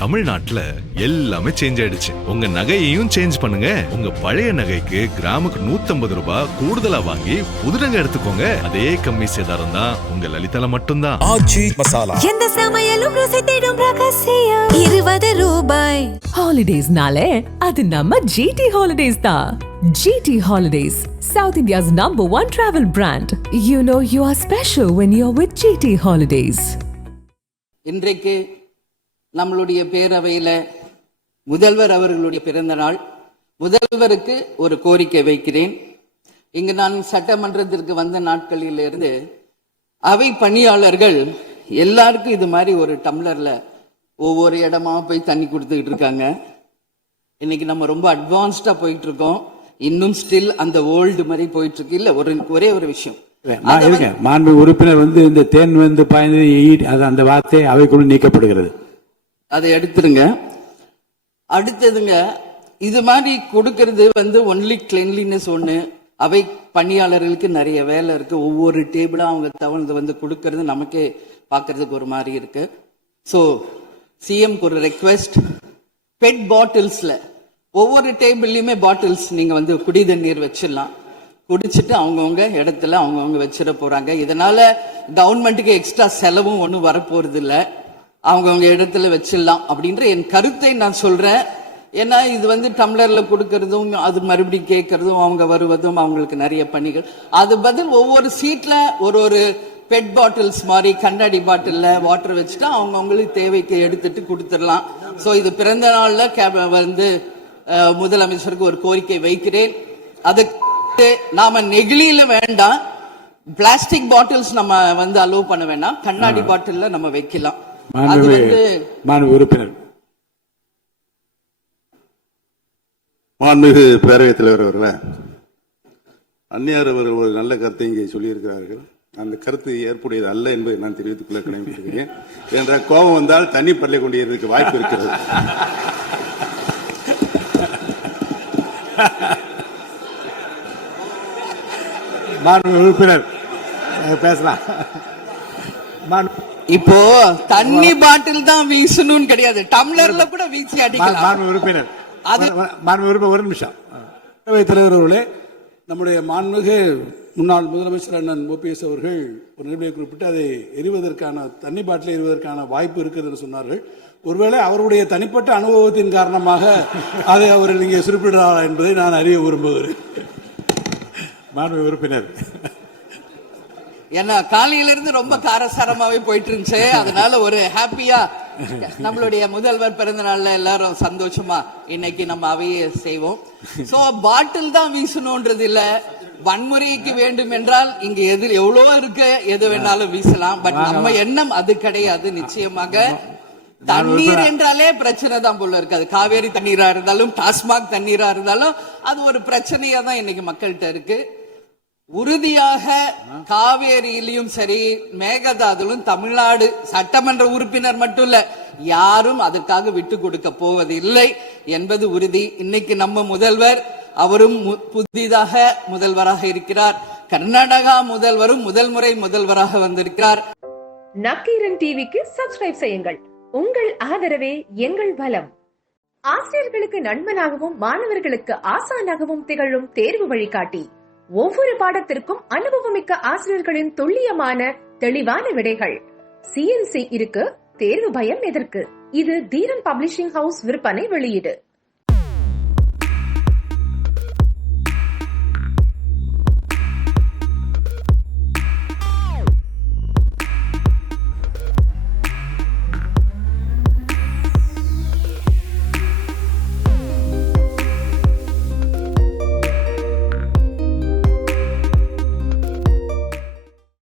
தமிழ்நாட்டுல எல்லாமே சேஞ்ச் ஆயிடுச்சு. உங்க நகையையும் சேஞ்ச் பண்ணுங்க. உங்க பழைய நகைக்கு கிராமுக்கு 150 ரூபாய் கூடுதலா வாங்கி புது நகை எடுத்துக்கோங்க. அதே கம்மி சேதாரம் தான் உங்க லலிதால மட்டும்தான். ஆச்சி மசாலா எந்த சமையலும் ருசி தேடும் ரகசியம் 20 ரூபாய். ஹாலிடேஸ்னாலே அது நம்ம ஜிடி ஹாலிடேஸ் தான். GT Holidays, South India's #1 travel brand. You know you are special when you're with GT Holidays. இன்றைக்கு நம்மளுடைய பேரவையில் முதல்வர் அவர்களுடைய பிறந்த நாள். முதல்வருக்கு ஒரு கோரிக்கை வைக்கிறேன். இங்கு நான் சட்டமன்றத்திற்கு வந்த நாட்களிலிருந்து அவை பணியாளர்கள் எல்லாருக்கும் இது மாதிரி ஒரு டம்ளர்ல ஒவ்வொரு இடமா போய் தண்ணி கொடுத்துக்கிட்டு இருக்காங்க. இன்னைக்கு நம்ம ரொம்ப அட்வான்ஸ்டா போயிட்டு இருக்கோம். இன்னும் ஸ்டில் அந்த ஓல்டு மாதிரி போயிட்டு இருக்கு. இல்ல ஒரே ஒரு விஷயம், மாண்பு உறுப்பினர் இந்த தேன் பாய்ந்து அந்த வார்த்தை அவைக்குள் நீக்கப்படுகிறது. அதை எடுத்துருங்க. அடுத்ததுங்க, இது மாதிரி கொடுக்கறது ஒன்லி கிளீன்லினஸ் ஒண்ணு. அவை பணியாளர்களுக்கு நிறைய வேலை இருக்கு. ஒவ்வொரு டேபிளா அவங்க தவழ்ந்து கொடுக்கறது நமக்கே பாக்குறதுக்கு ஒரு மாதிரி இருக்கு. சோ சிஎம்க்கு ஒரு ரெக்வெஸ்ட், பெட் பாட்டில்ஸ்ல ஒவ்வொரு டேபிள்லயுமே பாட்டில்ஸ் நீங்க குடி தண்ணீர் வச்சிடலாம். குடிச்சிட்டு அவங்கவுங்க இடத்துல அவங்கவுங்க வச்சிட போறாங்க. இதனால கவர்மெண்ட்டுக்கு எக்ஸ்ட்ரா செலவும் ஒன்றும் வரப்போறது இல்லை. அவங்கவுங்க இடத்துல வச்சிடலாம் அப்படின்ற என் கருத்தை நான் சொல்றேன். ஏன்னா இது டம்ளர்ல கொடுக்கறதும் அது மறுபடியும் கேட்கறதும் அவங்க வருவதும் அவங்களுக்கு நிறைய பணிகள். அது பதில் ஒவ்வொரு சீட்ல ஒரு பெட் பாட்டில்ஸ் மாதிரி கண்ணாடி பாட்டில்ல வாட்டர் வச்சுட்டு அவங்கவுங்களுக்கு தேவைக்கு எடுத்துட்டு கொடுத்துடலாம். ஸோ இது பிறந்த நாள்ல முதலமைச்சருக்கு ஒரு கோரிக்கை வைக்கிறேன். அதுக்கு நாம நெகிழியில வேண்டாம், பிளாஸ்டிக் பாட்டில்ஸ் நம்ம அலோவ் பண்ண வேண்டாம், கண்ணாடி பாட்டில்ல நம்ம வைக்கலாம். உறுப்பினர் மாண்புமிகு பேரவைத் தலைவர் அவர்களே, அந்நியார் அவர்கள் ஒரு நல்ல கருத்தை இங்கே சொல்லியிருக்கிறார்கள். அந்த கருத்து ஏற்புடையது அல்ல என்பதை நான் தெரிவித்துக் கொள்ள கடமைப்பட்டிருக்கிறேன். என்ற கோபம் வந்தால் தண்ணி பள்ளி கொண்டிருக்க வாய்ப்பு இருக்கிறது. உறுப்பினர் பேசலாம். இப்போ தண்ணி பாட்டில் தான் வீசணும் கிடையாது, டம்ளர்ல கூட வீசி அடிக்கலாம். உறுப்பினர் ஒரு நிமிஷம். தலைவர் அவர்களே, நம்முடைய மாண்புமிகு முன்னாள் முதலமைச்சர் அண்ணன் OPS அவர்கள் ஒரு நிலையை குறிப்பிட்டு அதை எரிவதற்கான தண்ணி பாட்டிலை எரிவதற்கான வாய்ப்பு இருக்கிறது என்று சொன்னார்கள். ஒருவேளை அவருடைய தனிப்பட்ட அனுபவத்தின் காரணமாக அதை அவர்கள் இங்கே குறிப்பிடுறாரா என்பதை நான் அறிய விரும்புகிறேன். மாண்புமிகு உறுப்பினர், ஏன்னா காலையில இருந்து ரொம்ப காரசாரமாவே போயிட்டு இருந்துச்சு. அதனால ஒரு ஹாப்பியா நம்மளுடைய முதல்வர் பிறந்த நாள்ல எல்லாரும் சந்தோஷமா இன்னைக்கு நம்ம அவையே செய்வோம். சோ பாட்டில் தான் வீசணும்ன்றது இல்ல, வன்முறைக்கு வேண்டும் என்றால் இங்க எவ்வளவோ இருக்கு, எது வேணாலும் வீசலாம். பட் நம்ம எண்ணம் அது கிடையாது. நிச்சயமாக தண்ணீர் என்றாலே பிரச்சனை தான் போல இருக்கு. அது காவேரி தண்ணீரா இருந்தாலும் டாஸ்மாக் தண்ணீரா இருந்தாலும் அது ஒரு பிரச்சனையா தான் இன்னைக்கு மக்கள்கிட்ட இருக்கு. உறுதியாக காவேரியிலும் சரி மேகதாதுலும் தமிழ்நாடு சட்டமன்ற உறுப்பினர் மட்டும் இல்ல, யாரும் அதற்காக விட்டு கொடுக்க போவதில்லை என்பது உறுதி. இன்னைக்கு நம்ம முதல்வர் அவரும் புதிதாக முதல்வராக இருக்கிறார். கர்நாடகா முதல்வரும் முதல் முறை முதல்வராக வந்திருக்கிறார். நக்கீரன் டிவிக்கு சப்ஸ்கிரைப் செய்யுங்கள். உங்கள் ஆதரவே எங்கள் பலம். ஆசிரியர்களுக்கு நண்பனாகவும் மாணவர்களுக்கு ஆசானாகவும் திகழும் தேர்வு வழிகாட்டி. ஒவ்வொரு பாடத்திற்கும் அனுபவமிக்க ஆசிரியர்களின் துல்லியமான தெளிவான விடைகள். CNC இருக்கு, தேர்வு பயம் எதற்கு? இது தீரன் பப்ளிஷிங் ஹவுஸ் விற்பனை வெளியீடு.